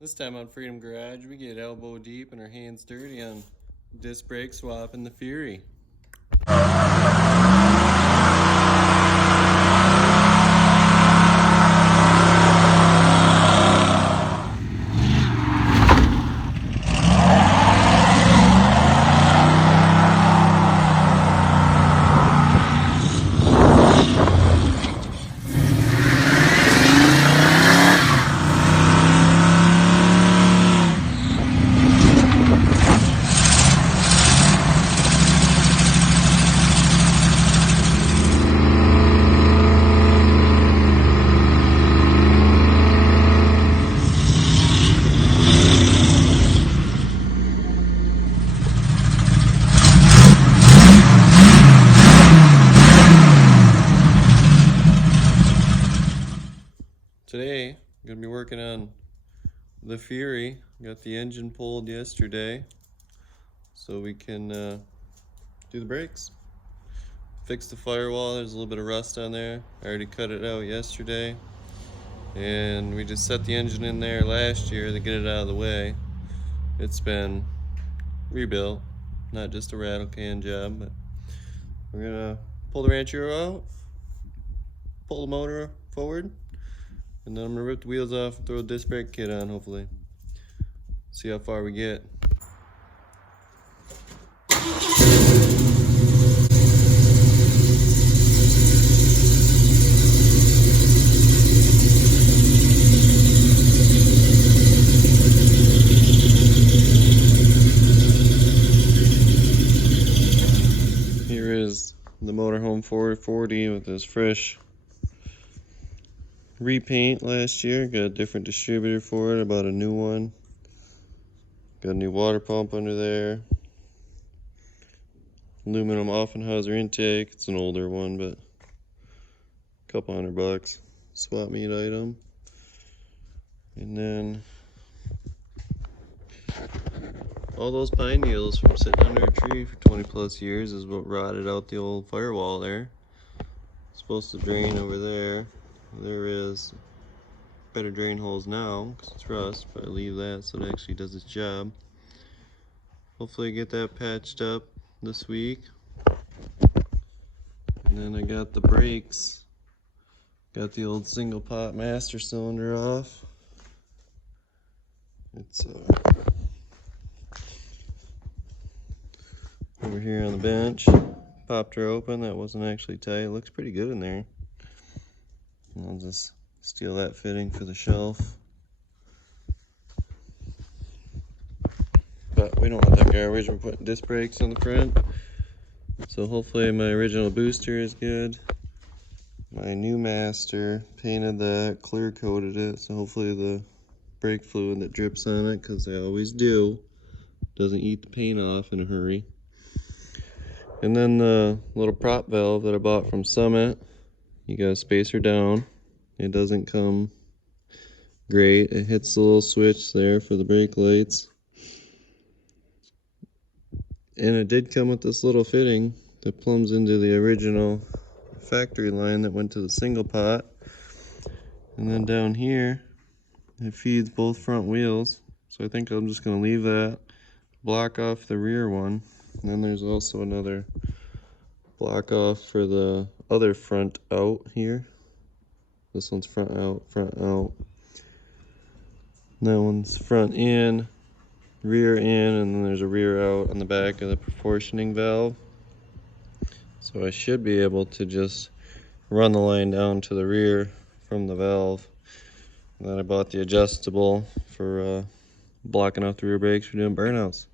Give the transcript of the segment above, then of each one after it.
This time on Freedom Garage, we get elbow deep and our hands dirty on disc brake swap in the Fury. Today, I'm going to be working on the Fury. Got the engine pulled yesterday so we can do the brakes. Fix the firewall, there's a little bit of rust on there. I already cut it out yesterday. And we just set the engine in there last year to get it out of the way. It's been rebuilt, not just a rattle can job, but we're going to pull the ranchero out, pull the motor forward, and then I'm going to rip the wheels off and throw a disc brake kit on, hopefully. See how far we get. Here is the motorhome 440 with this fresh repaint last year. Got a different distributor for it. I bought a new one. Got a new water pump under there. Aluminum Offenhauser intake. It's an older one, but a couple $100. Swap meet item. And then all those pine needles from sitting under a tree for 20 plus years is what rotted out the old firewall there. It's supposed to drain over there. There is better drain holes now because it's rust, but I leave that so it actually does its job. Hopefully get that patched up this week. And then I got the brakes. Got the old single pot master cylinder off. It's over here on the bench. Popped her open. That wasn't actually tight. It looks pretty good in there. And I'll just steal that fitting for the shelf. But we don't want that garbage. We're putting disc brakes on the front. So hopefully my original booster is good. My new master painted that, clear coated it. So hopefully the brake fluid that drips on it, because they always do, doesn't eat the paint off in a hurry. And then the little prop valve that I bought from Summit. You gotta space her down. It doesn't come great. It hits the little switch there for the brake lights. And it did come with this little fitting that plumbs into the original factory line that went to the single pot. And then down here, it feeds both front wheels. So I think I'm just gonna leave that, block off the rear one. And then there's also another block off for the other front out here. This one's front out, front out. And that one's front in, rear in, and then there's a rear out on the back of the proportioning valve. So I should be able to just run the line down to the rear from the valve. And then I bought the adjustable for blocking off the rear brakes for doing burnouts.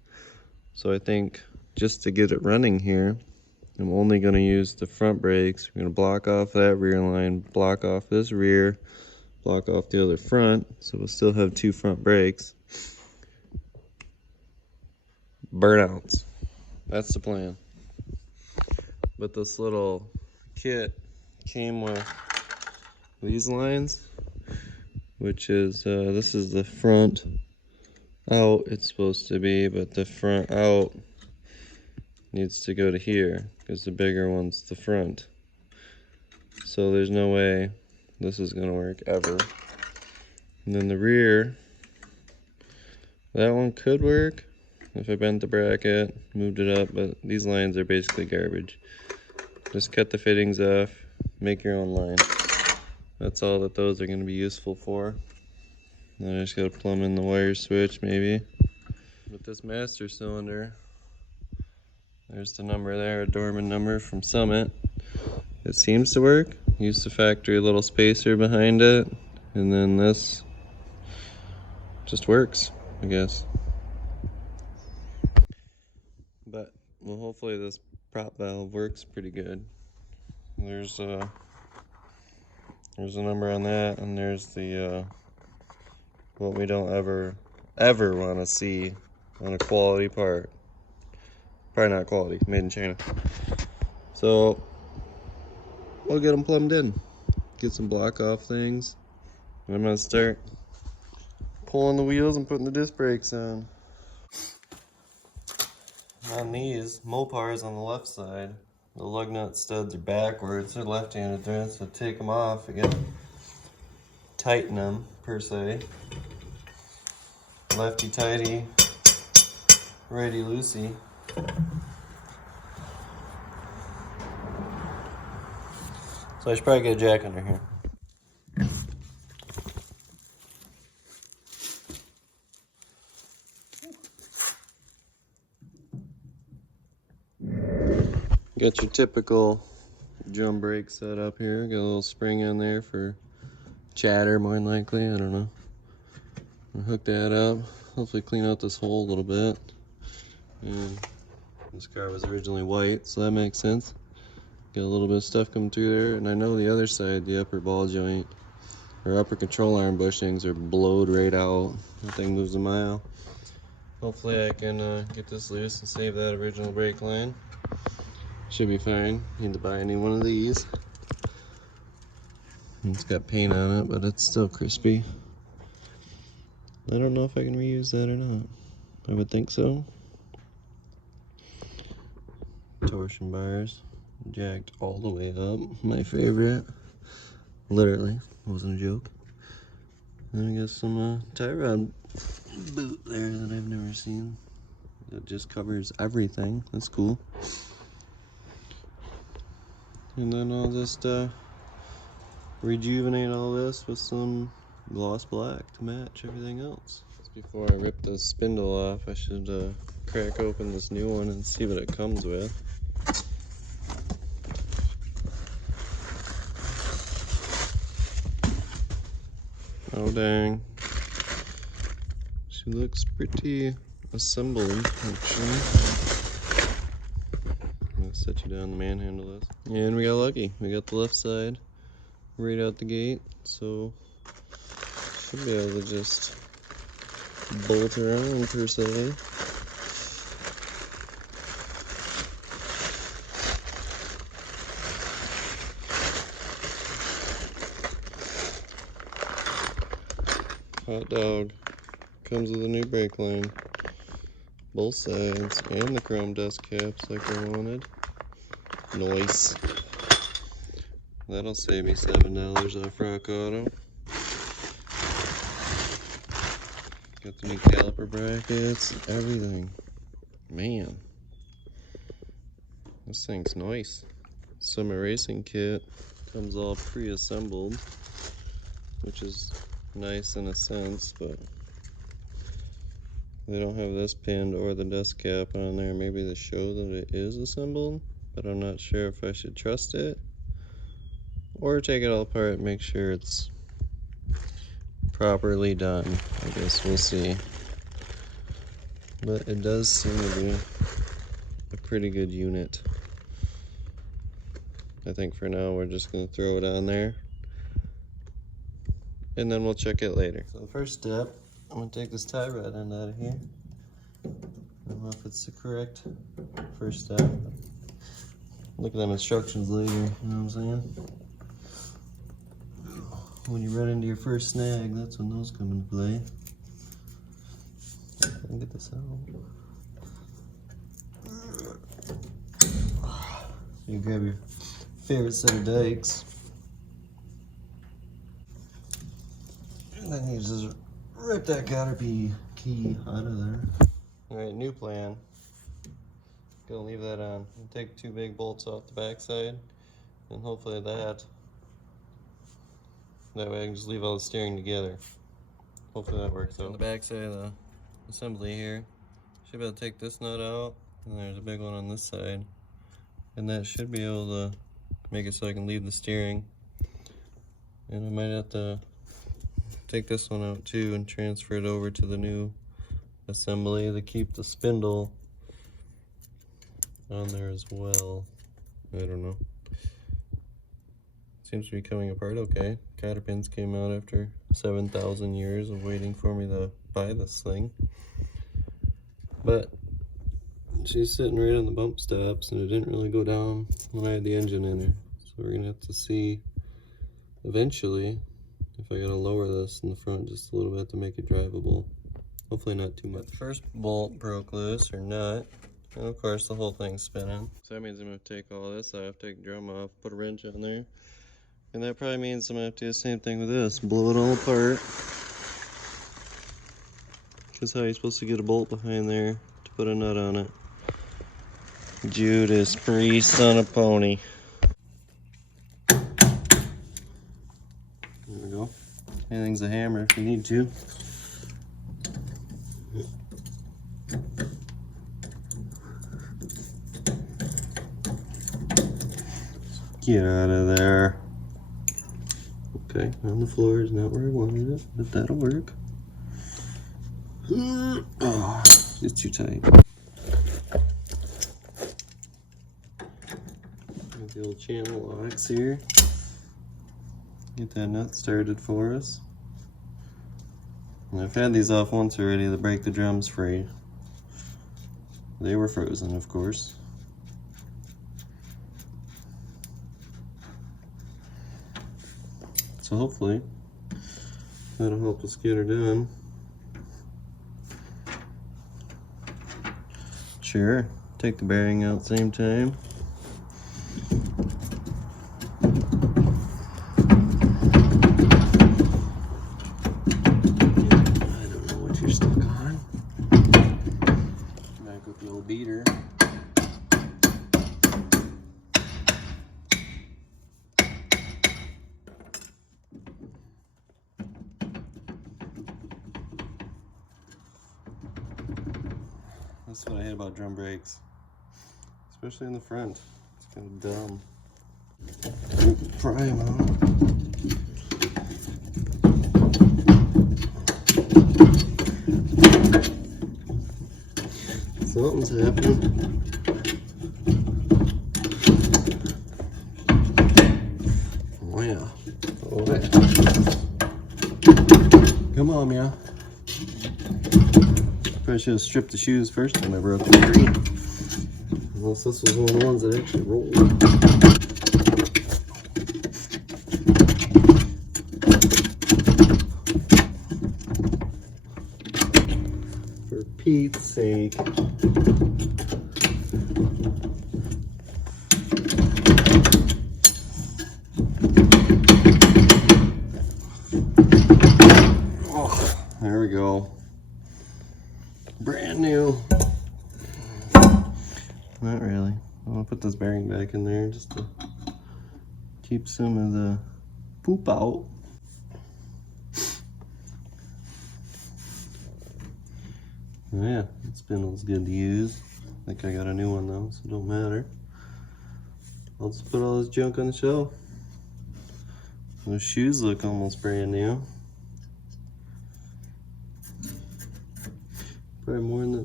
So I think just to get it running here, I'm only going to use the front brakes. We're going to block off that rear line, block off this rear, block off the other front, so we'll still have two front brakes. Burnouts. That's the plan. But this little kit came with these lines, which is, this is the front out it's supposed to be, but the front out needs to go to here because the bigger one's the front. So there's no way this is going to work ever. And then the rear That one could work if I bent the bracket, moved it up, but these lines are basically garbage. Just cut the fittings off, make your own line. That's all that those are going to be useful for. Then I just got to plumb in the wire switch maybe. With this master cylinder, there's the number there, a Dorman number from Summit. It seems to work. Use the factory little spacer behind it, and then this just works, I guess. But, well, hopefully this prop valve works pretty good. There's a number on that, and there's the what we don't ever want to see on a quality part. Probably not quality, made in China. So we'll get them plumbed in, get some block off things, and I'm gonna start pulling the wheels and putting the disc brakes on. On these, Mopars on the left side, the lug nut studs are backwards. They're left-handed there, so take them off again. Tighten them, per se. Lefty-tighty, righty-loosey. So I should probably get a jack under here. Got your typical drum brake set up here. Got a little spring in there for chatter, more than likely. I don't know. I'll hook that up. Hopefully clean out this hole a little bit. And this car was originally white, so that makes sense. Got a little bit of stuff coming through there. And I know the other side, the upper ball joint, or upper control arm bushings are blowed right out. That thing moves a mile. Hopefully I can get this loose and save that original brake line. Should be fine. Need to buy a new one of these. It's got paint on it, but it's still crispy. I don't know if I can reuse that or not. I would think so. Torsion bars jacked all the way up. My favorite. Literally. Wasn't a joke. Then I got some tie rod boot there that I've never seen. That just covers everything. That's cool. And then I'll just rejuvenate all this with some gloss black to match everything else. Just before I rip the spindle off, I should crack open this new one and see what it comes with. Oh dang. She looks pretty assembled, actually. I'm gonna set you down to manhandle this. And we got lucky. We got the left side right out the gate, so should be able to just bolt around per se. Hot dog. Comes with a new brake line. Both sides and the chrome dust caps like I wanted. Nice. That'll save me $7 off Rock Auto. Got the new caliper brackets, everything. Man, this thing's nice. Summer racing kit comes all pre-assembled, which is nice in a sense, but they don't have this pinned or the dust cap on there. Maybe to show that it is assembled, but I'm not sure if I should trust it or take it all apart and make sure it's properly done. I guess we'll see. But it does seem to be a pretty good unit. I think for now we're just going to throw it on there and then we'll check it later. So the first step, I'm going to take this tie rod end out of here. I don't know if it's the correct first step. Look at them instructions later, you know what I'm saying? When you run into your first snag, that's when those come into play. I can get this out. You grab your favorite set of dikes. And then you just rip that counter key out of there. Alright, new plan. Gonna leave that on. Take 2 big bolts off the backside, and hopefully that way I can just leave all the steering together. Hopefully that works out. On the backside of the assembly here, should be able to take this nut out, and there's a big one on this side, and that should be able to make it so I can leave the steering. And I might have to take this one out too and transfer it over to the new assembly to keep the spindle on there as well. I don't know. Seems to be coming apart okay. Cotter pins came out after 7,000 years of waiting for me to buy this thing. But she's sitting right on the bump stops and it didn't really go down when I had the engine in her. So we're gonna have to see eventually if I gotta lower this in the front just a little bit to make it drivable. Hopefully not too much. The first bolt broke loose, or nut, and of course the whole thing's spinning. So that means I'm gonna take all this off, take the drum off, put a wrench on there. And that probably means I'm gonna have to do the same thing with this, blow it all apart. Because how are you supposed to get a bolt behind there to put a nut on it? Judas Priest on a pony. There we go. Anything's a hammer if you need to. Get out of there. Okay, on the floor is not where I wanted it, but that'll work. Oh, it's too tight. Got the old channel locks here. Get that nut started for us. And I've had these off once already to break the drums free. They were frozen, of course. So hopefully that'll help us get her done. Sure, take the bearing out same time. I don't know what you're stuck on. Back with the old beater. That's what I hate about drum brakes, especially in the front. It's kind of dumb. Pry them out. Something's happening. Oh yeah. Oh yeah. Come on, yeah. Probably should have stripped the shoes first time I broke the free. Unless this was one of the ones that actually rolled. For Pete's sake. Oh, there we go. Brand new. Not really. I'm gonna put this bearing back in there just to keep some of the poop out. Oh yeah, that spindle's good to use. I think I got a new one though, so it don't matter. I'll just put all this junk on the shelf. Those shoes look almost brand new. Probably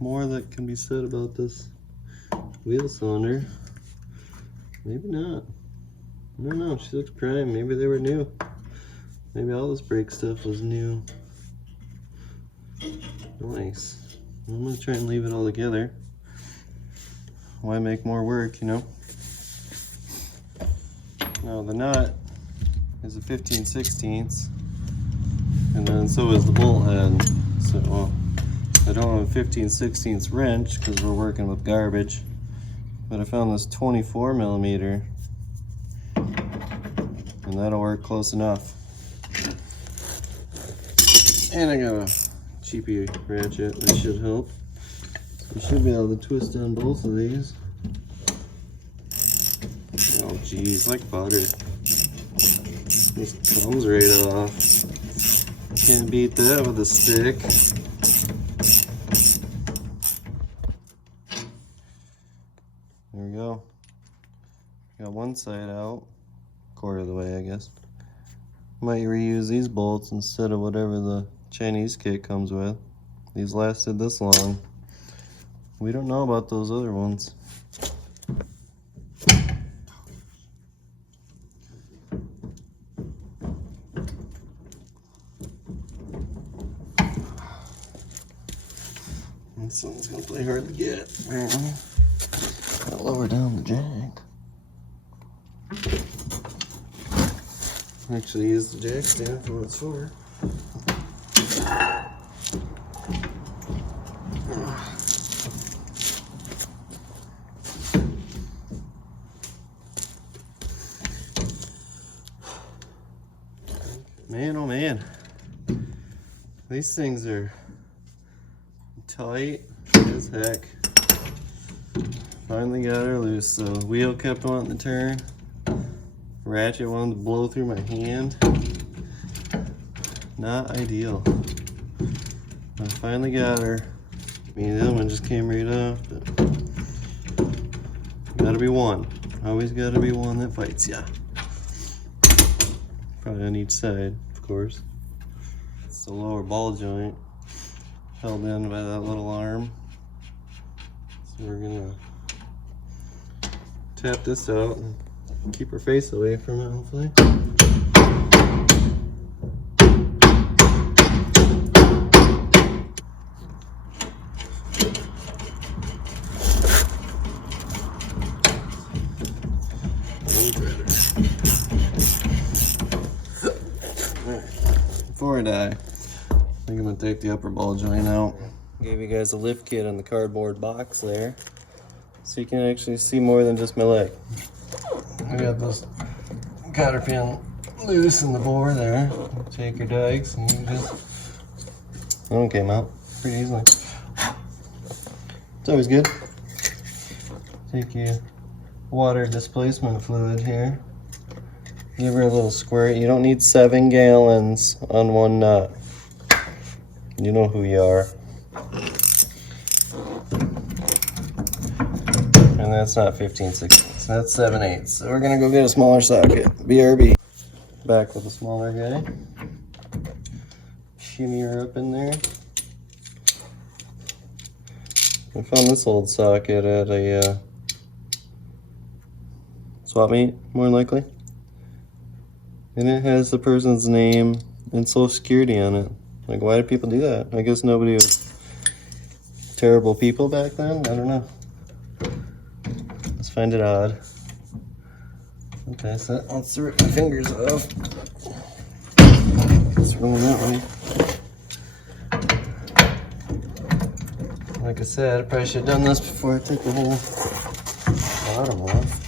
more that can be said about this wheel cylinder. Maybe not. I don't know. She looks prime. Maybe they were new. Maybe all this brake stuff was new. Nice. I'm gonna try and leave it all together. Why make more work, you know? Now the nut is a 15/16, and then so is the bolt head. So I don't have a 15/16 wrench because we're working with garbage, but I found this 24 millimeter, and that'll work close enough. And I got a cheapy ratchet. That should help. You should be able to twist on both of these. Oh geez, like butter. This comes right off. Can't beat that with a stick. There we go. Got one side out. Quarter of the way, I guess. Might reuse these bolts instead of whatever the Chinese kit comes with. These lasted this long. We don't know about those other ones. This one's gonna play hard to get, apparently. I'll lower down the jack. Actually use the jack stand for what it's for. Man, oh man. These things are tight as heck. Finally got her loose, so the wheel kept wanting to turn. Ratchet wanted to blow through my hand. Not ideal. I finally got her. I mean, the other one just came right off, but gotta be one. Always gotta be one that fights ya. Probably on each side, of course. It's the lower ball joint held in by that little arm. So we're gonna tap this out and keep her face away from it, hopefully. Before I die, I think I'm gonna take the upper ball joint out. Gave you guys a lift kit on the cardboard box there, so you can actually see more than just my leg. I got this cotter pin loose in the bore there. Take your dikes and you just, that one came out pretty easily. It's always good. Take your water displacement fluid here. Give her a little squirt. You don't need 7 gallons on one nut. You know who you are. And that's not 15/16, that's 7/8. So we're gonna go get a smaller socket. BRB. Back with a smaller guy. Shimmy her up in there. I found this old socket at a swap meet, more than likely. And it has the person's name and social security on it. Like, why do people do that? I guess nobody was terrible people back then? I don't know. Just find it odd. Okay, so let's rip my fingers off. It's rolling that way. Like I said, I probably should have done this before I took the whole bottom off.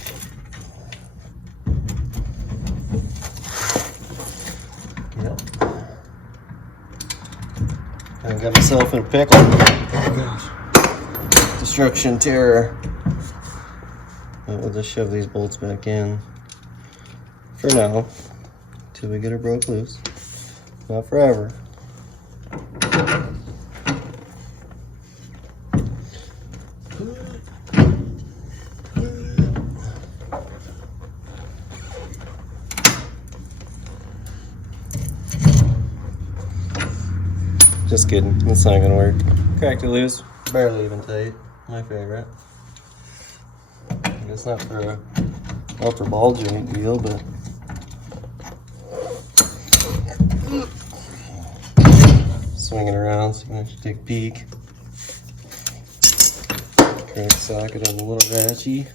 Yep. I got myself in a pickle. Oh gosh. Destruction terror. We'll just shove these bolts back in for now, till we get her broke loose. Not forever. Just kidding, it's not gonna work. Cracked it loose, barely even tight. My favorite. It's not for a upper ball joint deal, but swing it around so you can actually take a peek. Crank socket on the little ratchet.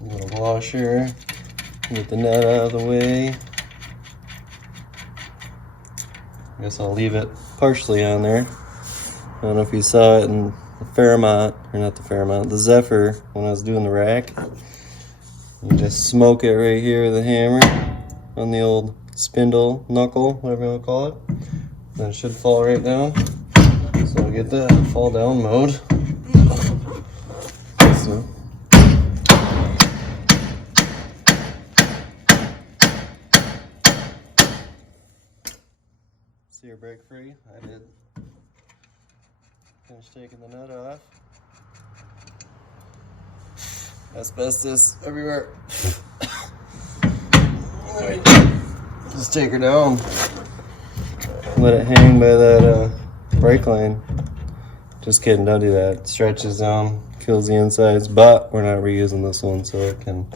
A little washer. Get the nut out of the way. I guess I'll leave it partially on there. I don't know if you saw it in the Fairmont, or not the Fairmont, the Zephyr, when I was doing the rack. You just smoke it right here with a hammer. on the old spindle knuckle, whatever you want to call it. Then it should fall right down. So I'll get that fall down mode. So. See her break free? I did. Finish taking the nut off. Asbestos everywhere. Just take her down. Let it hang by that brake line. Just kidding, don't do that. It stretches down, kills the insides, but we're not reusing this one, so it can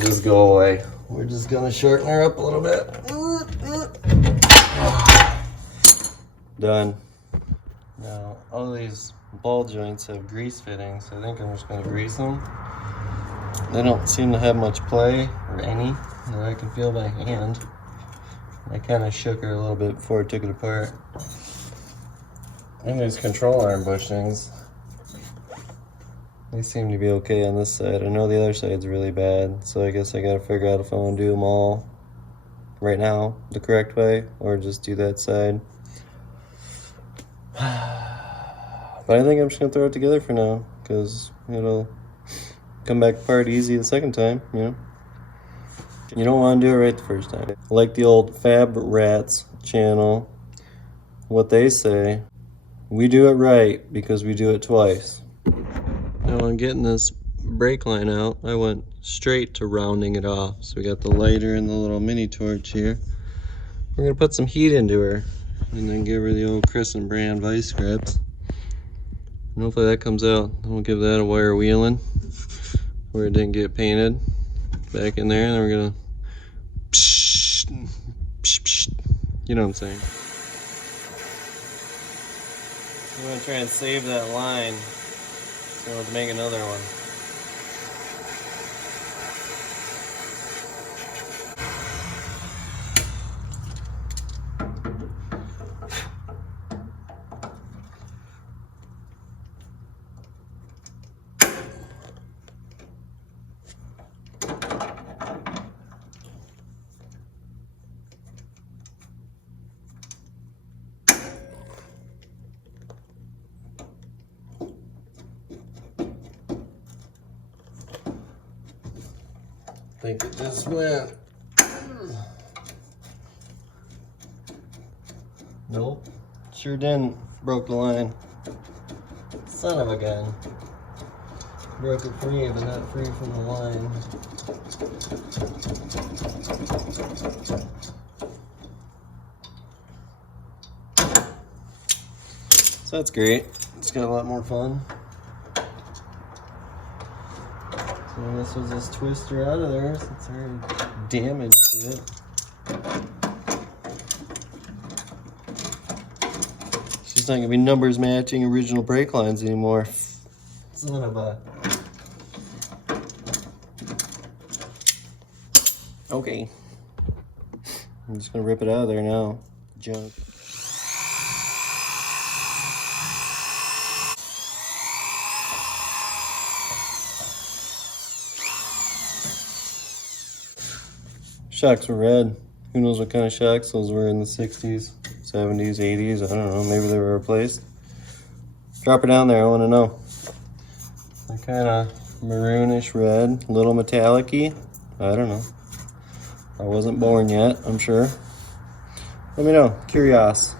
just go away. We're just gonna shorten her up a little bit. Done. Now, all of these ball joints have grease fittings, so I think I'm just gonna grease them. They don't seem to have much play, or any, that I can feel by hand. I kind of shook her a little bit before I took it apart. And these control arm bushings, they seem to be okay on this side. I know the other side's really bad, so I guess I gotta figure out if I want to do them all right now the correct way, or just do that side. But I think I'm just gonna throw it together for now, because it'll come back apart easy the second time, you know? You don't want to do it right the first time. Like the old Fab Rats channel, what they say, we do it right because we do it twice. Now on getting this brake line out, I went straight to rounding it off. So we got the lighter and the little mini torch here. We're gonna put some heat into her and then give her the old Crescent brand vice grips. And hopefully that comes out. Then we'll give that a wire wheeling where it didn't get painted back in there, and then we're gonna you know what I'm saying. I'm gonna try and save that line so we'll make another one. I think it just went. Nope, sure didn't. Broke the line. Son of a gun. Broke it free, but not free from the line. So that's great. It's got a lot more fun. So this was just twist her out of there since I already damaged it. She's not gonna be numbers matching original brake lines anymore. Son of a. Okay. I'm just gonna rip it out of there now. Junk. Shocks were red. Who knows what kind of shocks those were in the 60s, 70s, 80s. I don't know. Maybe they were replaced. Drop her down there. I want to know. They're kind of maroonish red, a little metallic-y. I don't know. I wasn't born yet, I'm sure. Let me know. Curious.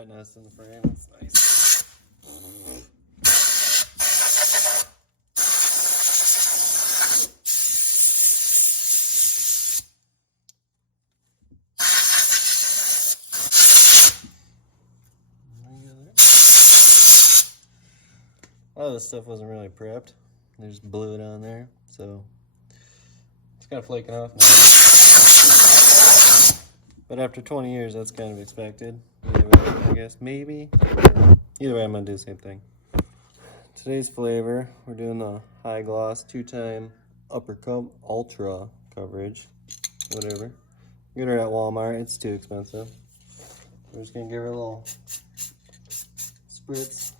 rat nest in the frame. It's nice. A lot of this stuff wasn't really prepped. They just blew it on there, so it's kind of flaking off now. But after 20 years, that's kind of expected. Either way, I guess, maybe. Either way, I'm gonna do the same thing. Today's flavor, we're doing the high gloss 2-time upper ultra coverage, whatever. Get her at Walmart, it's too expensive. We're just gonna give her a little spritz.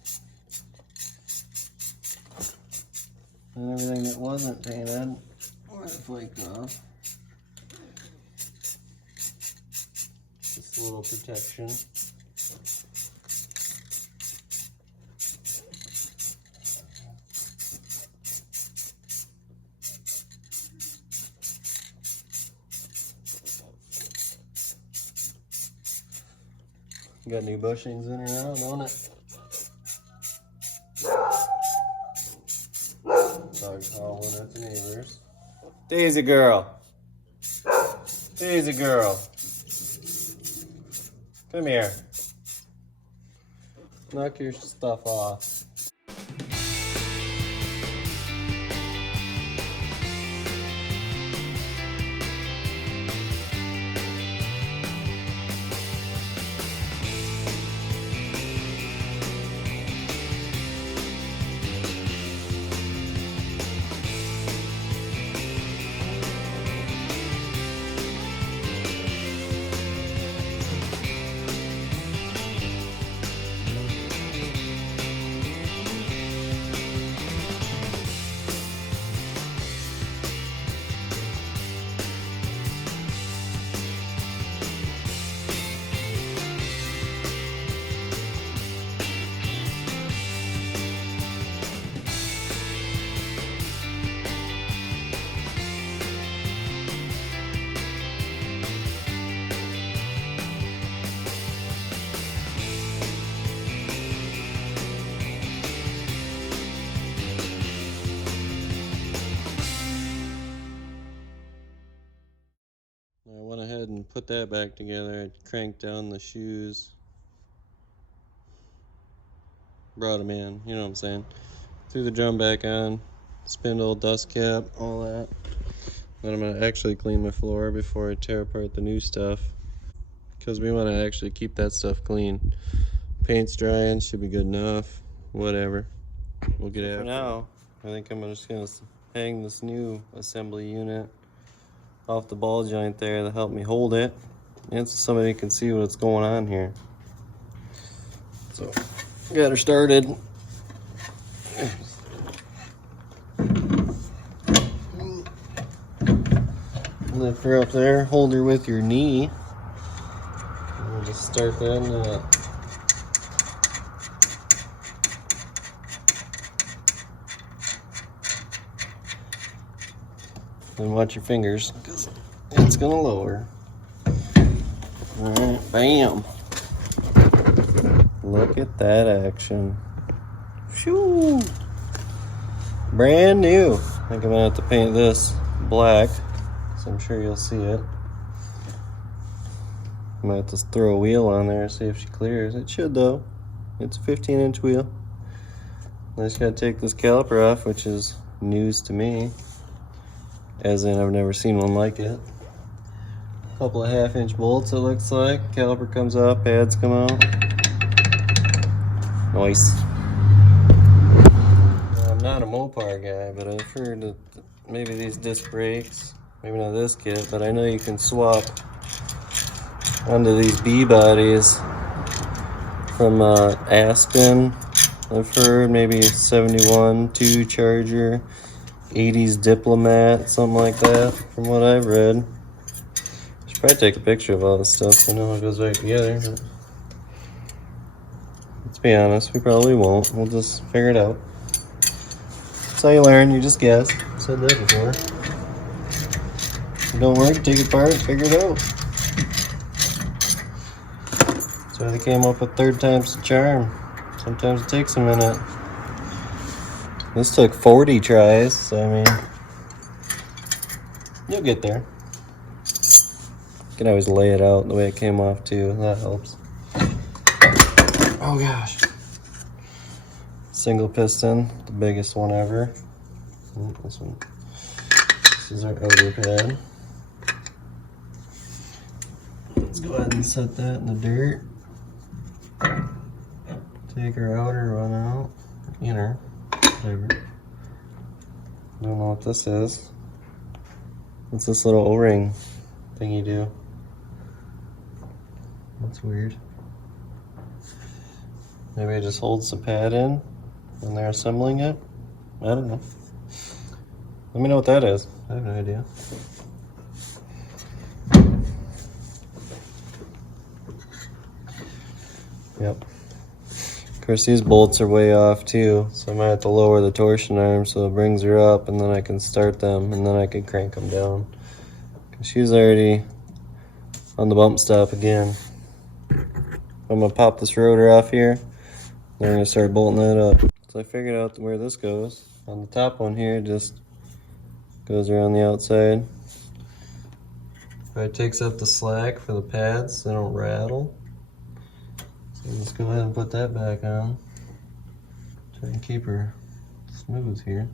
And everything that wasn't painted, or flaked off. Just a little protection. Got new bushings in her now, don't it? Dog's howling at the neighbors. Daisy girl! Daisy girl! Come here. Knock your stuff off. I went ahead and put that back together. I cranked down the shoes. Brought them in, you know what I'm saying. Threw the drum back on, spindle, dust cap, all that. Then I'm gonna actually clean my floor before I tear apart the new stuff, because we want to actually keep that stuff clean. Paint's drying, should be good enough. Whatever, we'll get after it. For now, I think I'm just gonna hang this new assembly unit off the ball joint there to help me hold it, and so somebody can see what's going on here. So, got her started. Lift her up there, hold her with your knee. And we'll just start that nut. And watch your fingers, because it's gonna lower. Alright, bam. Look at that action. Shoo! Brand new. I think I'm gonna have to paint this black, so I'm sure you'll see it. I might have to throw a wheel on there, see if she clears. It should though. It's a 15-inch wheel. I just gotta take this caliper off, which is news to me. As in, I've never seen one like it. A couple of 1/2-inch bolts, it looks like. Caliper comes off, pads come out. Nice. I'm not a Mopar guy, but I've heard that maybe these disc brakes, maybe not this kit, but I know you can swap onto these B bodies from Aspen. I've heard maybe 71, 2 Charger, 80s Diplomat, something like that, from what I've read. Should probably take a picture of all this stuff so I know how it goes back together. But let's be honest, we probably won't. We'll just figure it out. That's how you learn, you just guess. I've said that before. If it don't work, take it apart, figure it out. That's So they came up with 3rd time's the charm. Sometimes it takes a minute. This took 40 tries, so I mean, you'll get there. You can always lay it out the way it came off too, that helps. Oh gosh. Single piston, the biggest one ever. This one. This is our outer pad. Let's go ahead and set that in the dirt. Take our outer one out, inner, whatever. Don't know what this is. What's this little O-ring thing you do? That's weird. Maybe it just holds the pad in when they're assembling it? I don't know. Let me know what that is. I have no idea. Yep. Of course, these bolts are way off too, so I might have to lower the torsion arm so it brings her up, and then I can start them, and then I can crank them down. Cause she's already on the bump stop again. I'm gonna pop this rotor off here, then we're gonna start bolting that up. So I figured out where this goes. On the top one here, just goes around the outside. It takes up the slack for the pads so they don't rattle. So let's go ahead and put that back on. Try and keep her smooth here,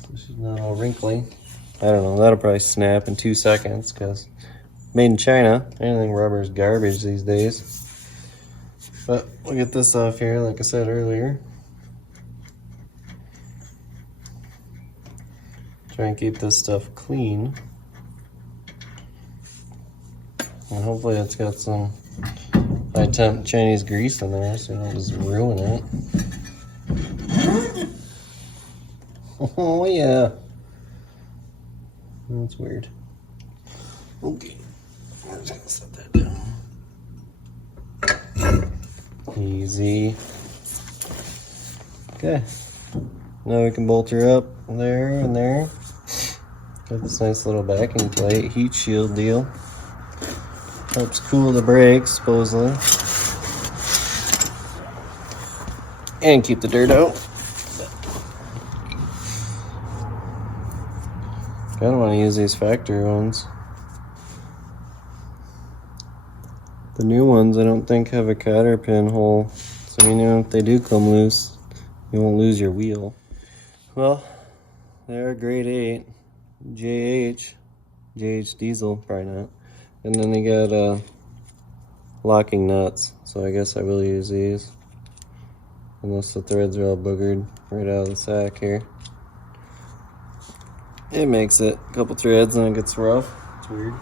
so she's not all wrinkly. I don't know, that'll probably snap in 2 seconds because made in China. Anything rubber is garbage these days. But we'll get this off here like I said earlier. Try and keep this stuff clean. And hopefully it's got some high temp Chinese grease in there so you don't just ruin it. Oh yeah. That's weird. Okay. I'm just gonna set that down. Easy. Okay. Now we can bolt her up there and there. Got this nice little backing plate, heat shield deal. Helps cool the brakes, supposedly. And keep the dirt out. Kinda wanna use these factory ones. The new ones I don't think have a cotter pin hole. So you know if they do come loose, you won't lose your wheel. Well, they're a grade 8. JH diesel, probably not. And then they got locking nuts, so I guess I will use these. Unless the threads are all boogered right out of the sack here. It makes it a couple threads and it gets rough. It's weird.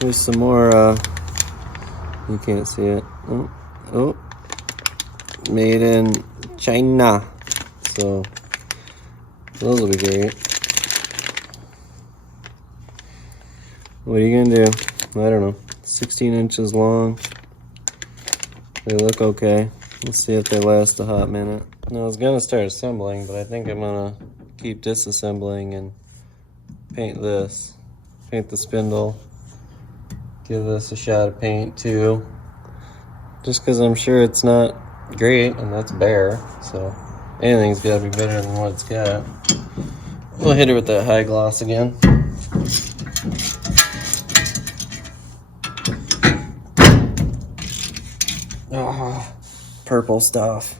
There's some more, you can't see it. Oh, made in China. So, those will be great. What are you gonna do? I don't know. 16 inches long. They look okay. Let's see if they last a hot minute. Now, I was gonna start assembling, but I think I'm gonna keep disassembling and paint this. Paint the spindle. Give this a shot of paint too. Just because I'm sure it's not great, and that's bare, so anything's gotta be better than what it's got. We'll hit it with that high gloss again. Oh, purple stuff.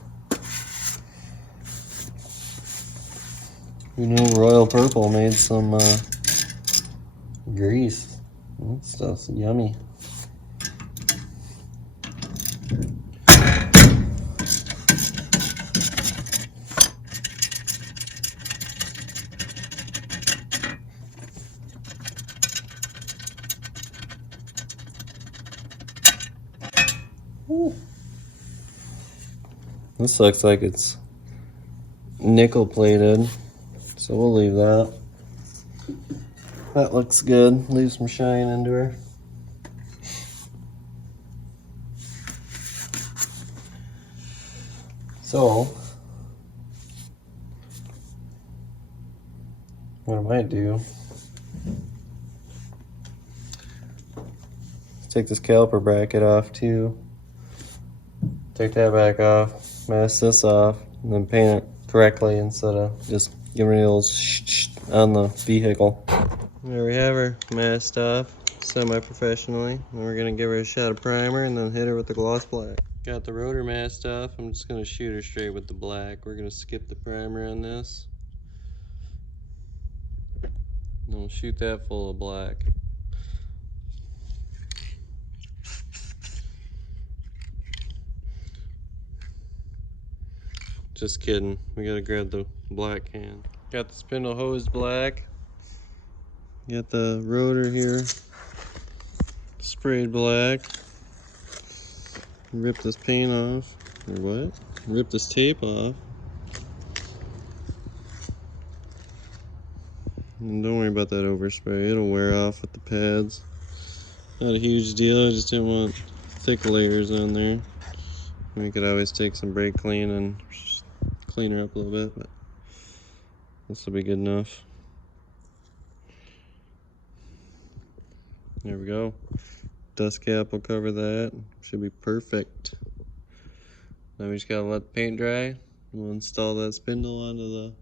Who knew Royal Purple made some grease? That stuff's yummy. Ooh. This looks like it's nickel plated, so we'll leave that. That looks good. Leave some shine into her. So, what I might do is take this caliper bracket off too. Take that back off, mask this off, and then paint it correctly instead of just giving rid of those on the vehicle. There we have her masked off semi-professionally. And we're gonna give her a shot of primer and then hit her with the gloss black. Got the rotor masked off. I'm just gonna shoot her straight with the black. We're gonna skip the primer on this. And we'll shoot that full of black. Just kidding, we gotta grab the black can. Got the spindle hose black. Got the rotor here sprayed black. Rip this paint off, or what? Rip this tape off. And don't worry about that overspray, it'll wear off with the pads. Not a huge deal, I just didn't want thick layers on there. We could always take some brake clean and clean her up a little bit, but this will be good enough. There we go. Dust cap will cover that. Should be perfect. Now we just gotta let the paint dry. We'll install that spindle onto the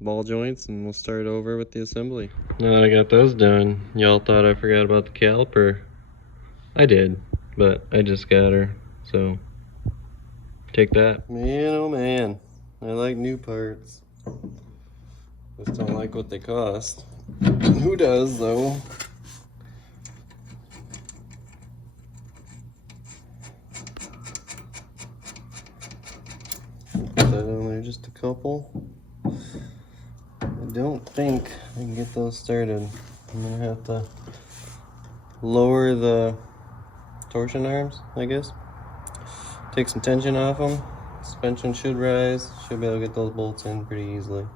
ball joints and we'll start over with the assembly. Now that I got those done, y'all thought I forgot about the caliper. I did, but I just got her, so take that. Man, oh man, I like new parts. Just don't like what they cost. Who does though? Put that on there, just a couple. I don't think I can get those started. I'm gonna have to lower the torsion arms, I guess. Take some tension off them. Suspension should rise. Should be able to get those bolts in pretty easily.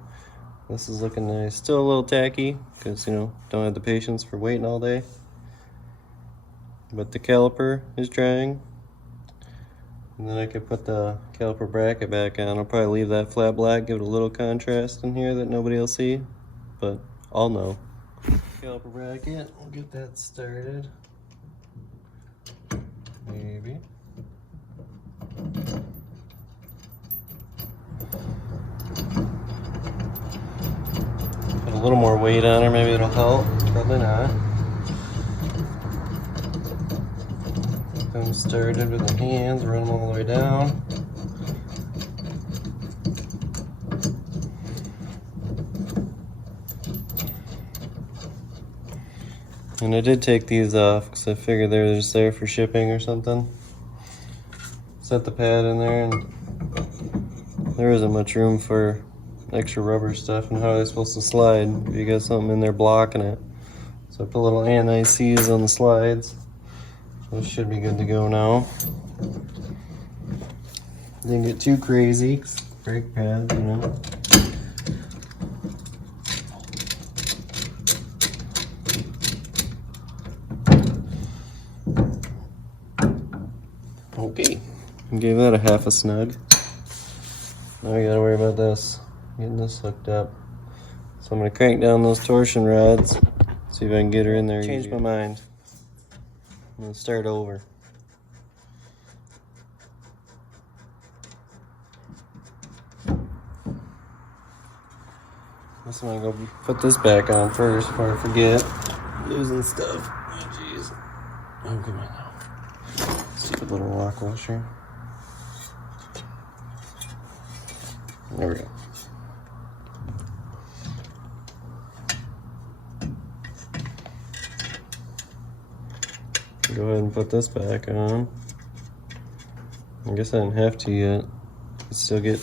This is looking nice. Still a little tacky because, you know, don't have the patience for waiting all day. But the caliper is drying. And then I could put the caliper bracket back on. I'll probably leave that flat black, give it a little contrast in here that nobody will see, but I'll know. Caliper bracket, we'll get that started. Maybe. Put a little more weight on her, maybe it'll help. Probably not. Come started with the hands, run them all the way down. And I did take these off because I figured they were just there for shipping or something. Set the pad in there and there isn't much room for extra rubber stuff, and how are they supposed to slide if you got something in there blocking it? So I put little anti-seize on the slides. Those should be good to go now. Didn't get too crazy. Brake pads, you know. Okay, gave that a half a snug. Now we gotta worry about this, getting this hooked up. So I'm gonna crank down those torsion rods, see if I can get her in there. Changed my mind. I'm gonna start over. I'm gonna go put this back on first before I forget. Losing stuff. Oh jeez. Oh come on now. Stupid little lock washer. There we go. Go ahead and put this back on. I guess I didn't have to yet. Can still get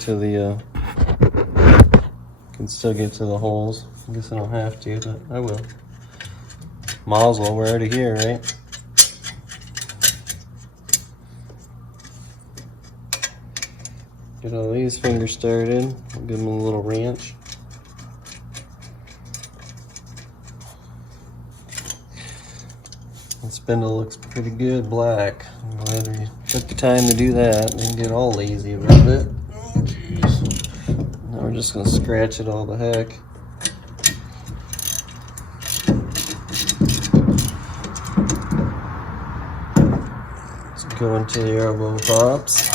to the holes. I guess I don't have to, but I will. Might as well, we're already here, right? Get all these fingers started. I'll give them a little wrench. The spindle looks pretty good black. I'm glad we took the time to do that. Didn't get all lazy about it. Oh jeez. Now we're just gonna scratch it all the heck. Let's go into the elbow pops.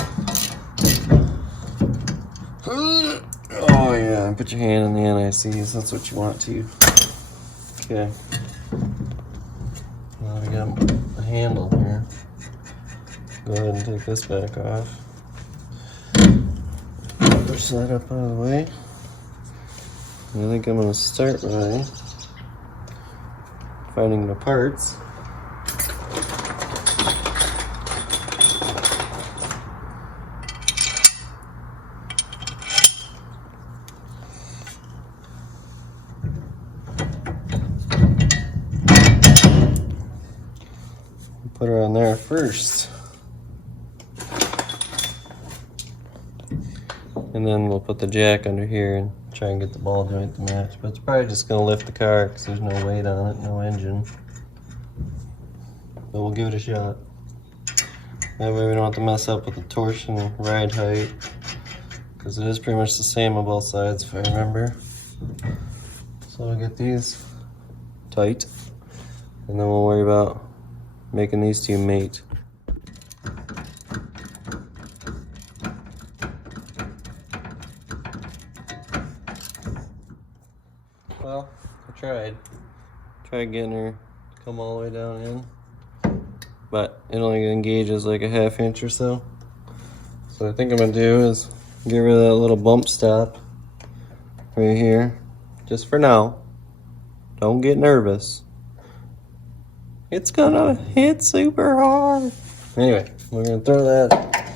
Oh yeah, put your hand in the NICs, that's what you want to. Okay. Now we got a handle here. Go ahead and take this back off. Push that up out of the way. I think I'm going to start by finding the parts. Put her on there first. And then we'll put the jack under here and try and get the ball joint to match. But it's probably just going to lift the car because there's no weight on it, no engine. But we'll give it a shot. That way we don't have to mess up with the torsion and ride height. Because it is pretty much the same on both sides if I remember. So we'll get these tight. And then we'll worry about making these two mate. Well, I tried getting her to come all the way down in, but it only engages like a ½ inch or so. So what I think I'm gonna do is get rid of that little bump stop right here, just for now. Don't get nervous. It's gonna hit super hard. Anyway, we're gonna throw that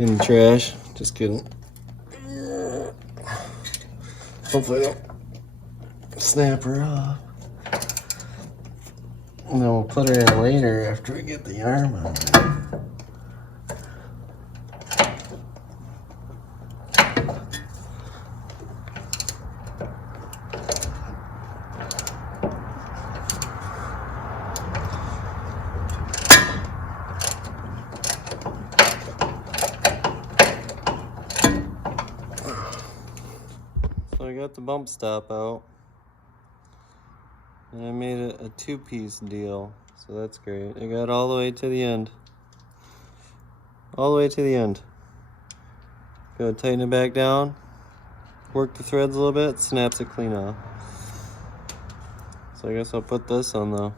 in the trash. Just kidding. Hopefully I don't snap her off. And then we'll put her in later after we get the arm on there. So I got the bump stop out. And I made it a 2-piece deal, so that's great. I got all the way to the end. All the way to the end. Go tighten it back down, work the threads a little bit, snaps it clean off. So I guess I'll put this on the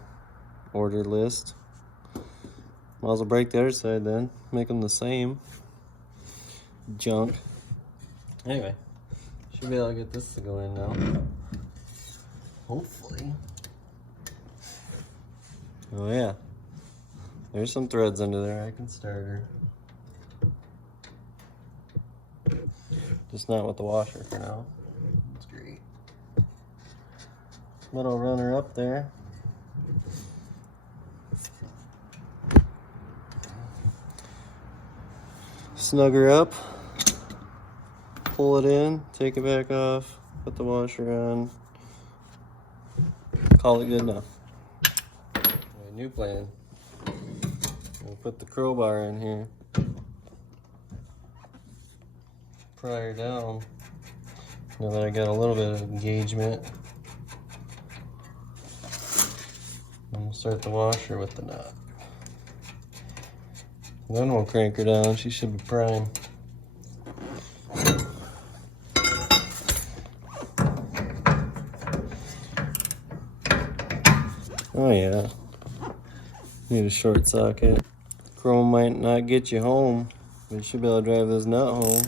order list. Might as well break the other side then, make them the same. Junk. Anyway, should be able to get this to go in now. Hopefully. Oh yeah, there's some threads under there. I can start her. Just not with the washer for now. That's great. Little runner up there. Snug her up. Pull it in, take it back off, put the washer on. Call it good enough. New plan. We'll put the crowbar in here. Pry her down. Now that I got a little bit of engagement. And we'll start the washer with the nut. Then we'll crank her down. She should be prime. Oh yeah. Need a short socket. Chrome might not get you home, but you should be able to drive this nut home.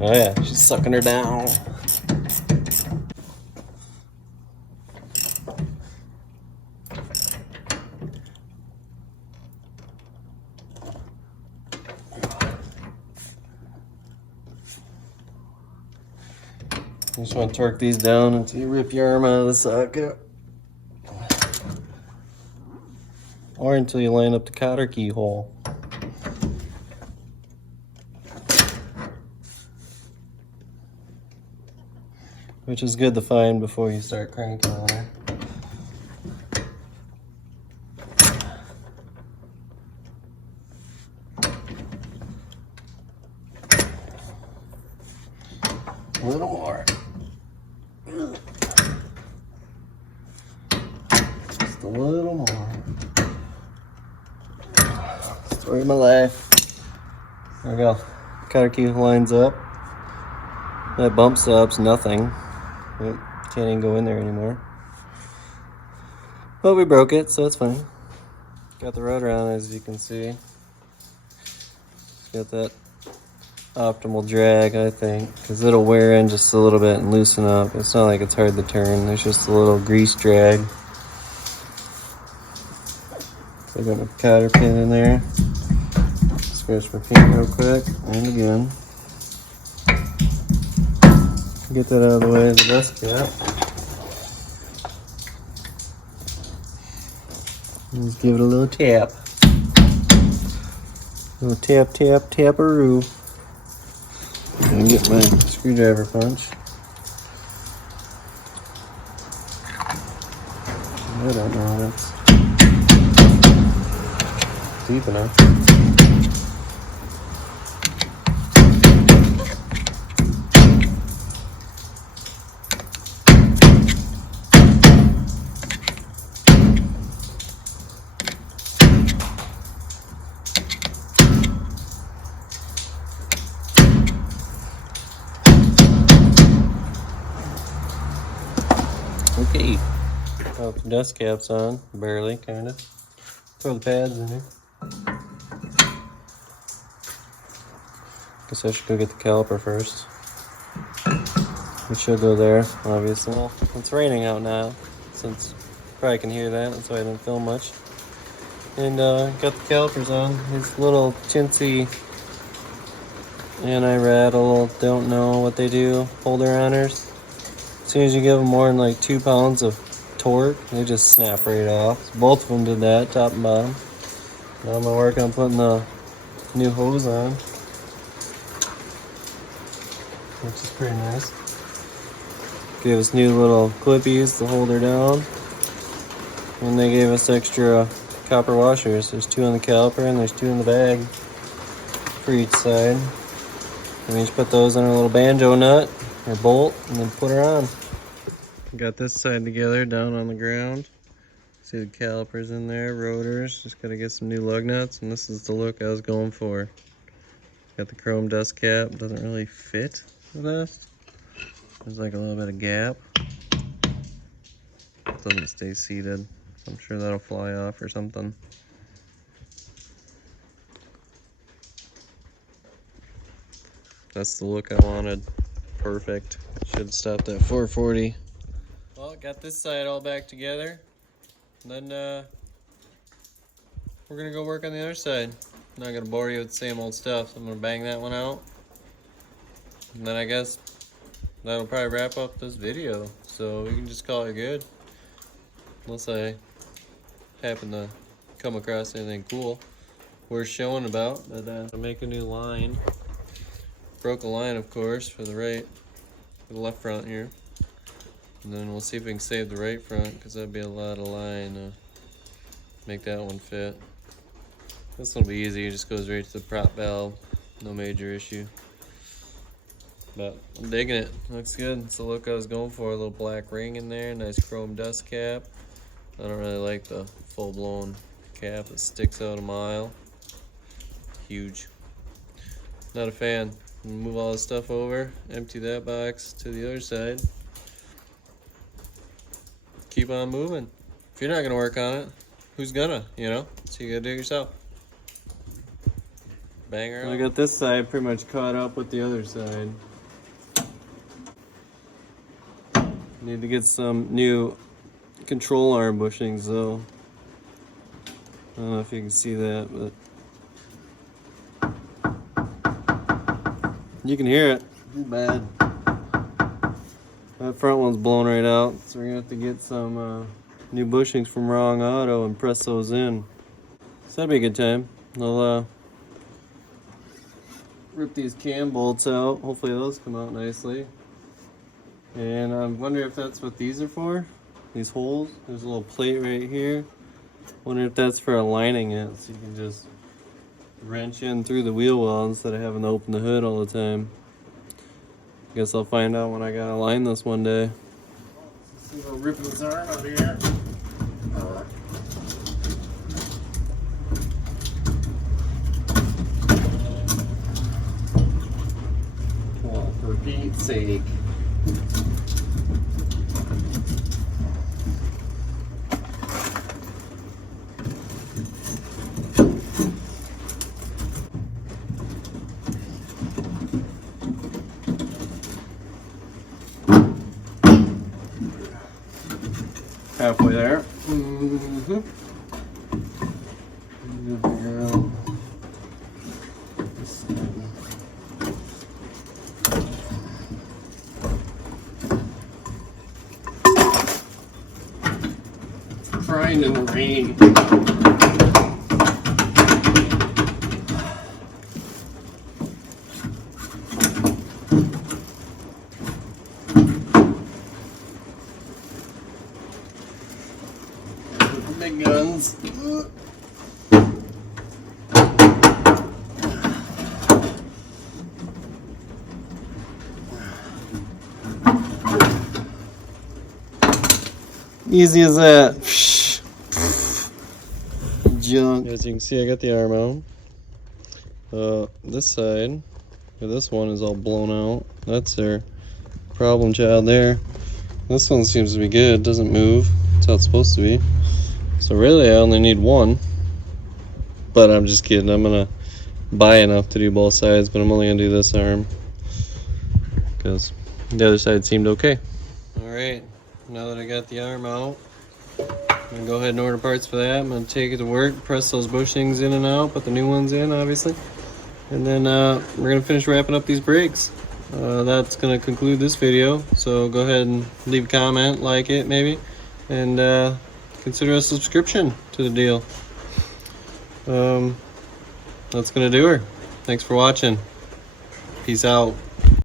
Oh yeah, she's sucking her down. You just want to torque these down until you rip your arm out of the socket. Or until you line up the cotter keyhole. Which is good to find before you start cranking on her. A little more. a little more. Story of my life. There we go. Cutter key lines up. That bump stop's nothing. Yep, can't even go in there anymore. But we broke it, so it's fine. Got the rotor on, as you can see. Got that optimal drag, I think, because it'll wear in just a little bit and loosen up. It's not like it's hard to turn. There's just a little grease drag. So I got my cotter pin in there. Scratch my paint real quick, and again. Get that out of the way of the dust cap. Let's give it a little tap. Little tap, tap, taparoo. And get my screwdriver punch. I don't know if it's deep enough. Okay, got the dust caps on, barely, kind of. Throw the pads in here. Guess I should go get the caliper first. It should go there, obviously. Well, it's raining out now, since you probably can hear that, that's why I didn't film much. And got the calipers on, these little chintzy anti-rattle, don't know what they do, holder honors. As soon as you give them more than like 2 pounds of torque, they just snap right off. So both of them did that, top and bottom. Now I'm gonna work on putting the new hose on, which is pretty nice. Gave us new little clippies to hold her down. And they gave us extra copper washers. There's 2 on the caliper and there's 2 in the bag for each side. And we just put those on a little banjo nut or bolt and then put her on. Got this side together down on the ground. See the calipers in there, rotors. Just gotta get some new lug nuts, and this is the look I was going for. Got the chrome dust cap, doesn't really fit the best. There's like a little bit of gap. It doesn't stay seated. I'm sure that'll fly off or something. That's the look I wanted. Perfect. Should stop that 440. Well, got this side all back together. Then we're gonna go work on the other side. I'm not gonna bore you with the same old stuff. So I'm gonna bang that one out. And then I guess that'll probably wrap up this video. So we can just call it good. Unless I happen to come across anything cool worth showing about. But I'll make a new line. Broke a line, of course, for the left front here. And then we'll see if we can save the right front, because that'd be a lot of line to make that one fit. This one will be easy, it just goes right to the prop valve. No major issue. But I'm digging it. Looks good. It's the look I was going for. A little black ring in there, nice chrome dust cap. I don't really like the full-blown cap that sticks out a mile. Huge. Not a fan. Move all this stuff over, empty that box to the other side. Keep on moving. If you're not gonna work on it, who's gonna, you know? So you gotta do it yourself. Bang her. I got this side pretty much caught up with the other side. Need to get some new control arm bushings though. I don't know if you can see that, but you can hear it. Too bad. That front one's blown right out, so we're gonna have to get some new bushings from Wrong Auto and press those in. So that'd be a good time. I'll rip these cam bolts out. Hopefully those come out nicely. And I'm wondering if that's what these are for. These holes. There's a little plate right here. Wonder if that's for aligning it, so you can just wrench in through the wheel well instead of having to open the hood all the time. Guess I'll find out when I gotta line this one day. Let's see if I'll rip this arm out here. Pete's sake. Halfway there. Mm-hmm. Figure out this thing. Crying in the rain. Big guns. Easy as that. Junk. As you can see, I got the arm out. This side, or this one is all blown out. That's their problem child there. This one seems to be good. Doesn't move. That's how it's supposed to be. So really, I only need one. But I'm just kidding. I'm gonna buy enough to do both sides, but I'm only gonna do this arm because the other side seemed okay. All right. Now that I got the arm out, I'm gonna go ahead and order parts for that. I'm gonna take it to work, press those bushings in and out, put the new ones in, obviously, and then we're gonna finish wrapping up these brakes. That's gonna conclude this video. So go ahead and leave a comment, like it maybe, and consider a subscription to the deal. That's gonna do her. Thanks for watching. Peace out.